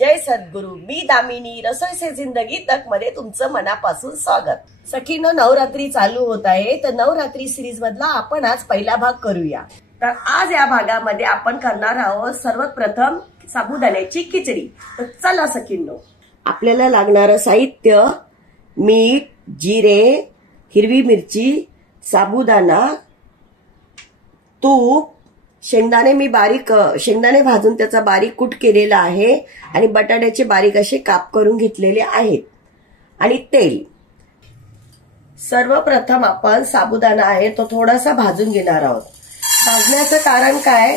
जय सद्गुरु। मी दामिनी रसोई से जिंदगी तक मध्ये तुमचं मनापासून स्वागत। सखीनो, नवरात्री चालू होत आहे, तर नवरात्री सिरीज मधला आपण आज पहिला भाग करूया। तर आज या भागामध्ये आपण करणार आहोत सर्वप्रथम साबुदाण्याची खिचडी। तर चला सखीनो, आपल्याला लागणारं साहित्य मीठ, जिरे, हिरवी मिरची, साबुदाणा, तूप, शेंगदाणे शेंगदाणे भाजून त्याचा बारीक कूट केलेला आहे आणि बटाट्याचे बारीक असे काप करून घेतलेले आहेत आणि तेल। सर्वप्रथम आपण साबुदाणा आहे तो थोडासा भाजून घेणार आहोत। भाजण्याचं कारण काय?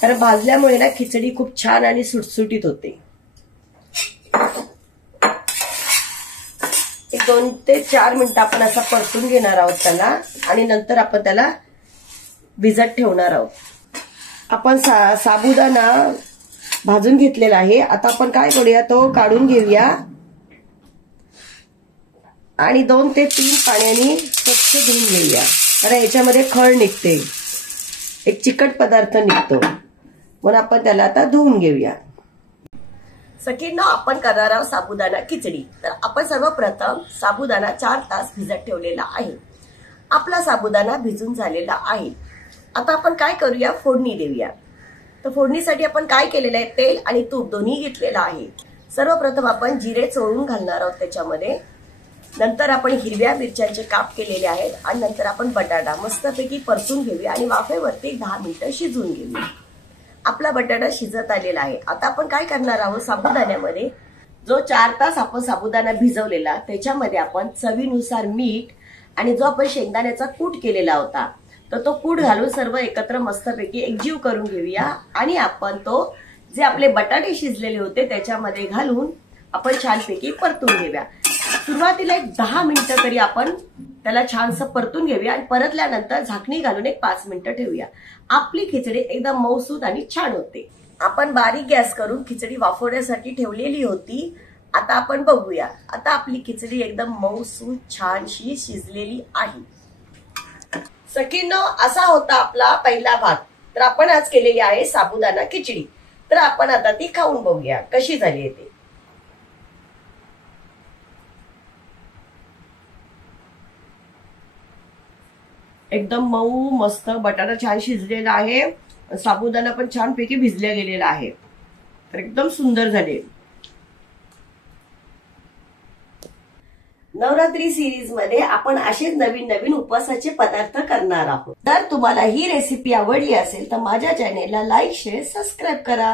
कारण भाजल्यामुळे ना खिचडी खूप छान आणि सुटसुटीत होते। 2 ते 4 मिनिटं आपण असा परतून घेणार आहोत त्याला आणि नंतर आपण त्याला भिजत ठेवणार आहोत। आपण साबुदाणा भाजून घेतलेला आहे। आता आपण काय करूया, तो काढून घेऊया आणि 2 ते 3 पाण्याने स्वच्छ धुवून घेऊया। कारण याच्यामध्ये खळ निघते, एक चिकट पदार्थ निघतो, म्हणून आपण त्याला आता धुवून घेऊया। सखींनो, आपण करणार आहोत साबुदाणा खिचडी। तर आपण सर्वप्रथम साबुदाणा 4 तास भिजत ठेवलेला आहे। आपला साबुदाणा भिजून झालेला आहे। आता आपण काय करूया, फोडणी देऊया। तर फोडणीसाठी आपण काय केलेलं आहे, तेल आणि तूप दोन्ही घेतलेलं आहे। सर्वप्रथम आपण जिरे चोळून घालणार आहोत त्याच्यामध्ये। नंतर आपण हिरव्या मिरच्यांचे काप केलेले आहेत आणि नंतर आपण बटाटा मस्तपैकी परतून घेऊया आणि वाफेवरती 10 मिनिटं शिजवून घेऊया। आपला बटाटा शिजत आलेला आहे। आता आपण काय करणार आहोत, साबुदाण्यामध्ये जो 4 तास आपण साबुदाणा भिजवलेला त्याच्यामध्ये आपण चवीनुसार मीठ आणि जो आपण शेंगदाण्याचा कूट केलेला होता तर तो कूट घालून सर्व एकत्र मस्तपैकी एकजीव करून घेऊया आणि आपण तो जे आपले बटाटे शिजलेले होते त्याच्यामध्ये घालून आपण छानपैकी परतून घेऊया। सुरुवातीला एक 10 मिनिटं तरी आपण त्याला छानसं परतून घेऊया आणि परतल्यानंतर झाकणी घालून एक 5 मिनिटं ठेवूया। आपली खिचडी एकदम मऊसूत आणि छान होते। आपण बारीक गॅस करून खिचडी वाफवण्यासाठी ठेवलेली होती। आता आपण बघूया, आता आपली खिचडी एकदम मऊसूत छानशी शिजलेली आहे। सखींनो, असा होता आपला पहिला भाग। तर आपण आज केलेली आहे साबुदाणा खिचडी। तर आपण आता ती खाऊन बघूया कशी झाली ते। एकदम मऊ मस्त, बटाटा छान शिजलेला आहे, साबुदाणा पण छानपैकी भिजल्या गेलेला आहे, तर एकदम सुंदर झाले। नवरात्री सिरीज मध्ये आपण असेच नवीन नवीन उपवासाचे पदार्थ करणार आहोत। जर तुम्हाला ही रेसिपी आवडली असेल तर माझ्या चॅनेलला लाईक, शेअर, सबस्क्राईब करा।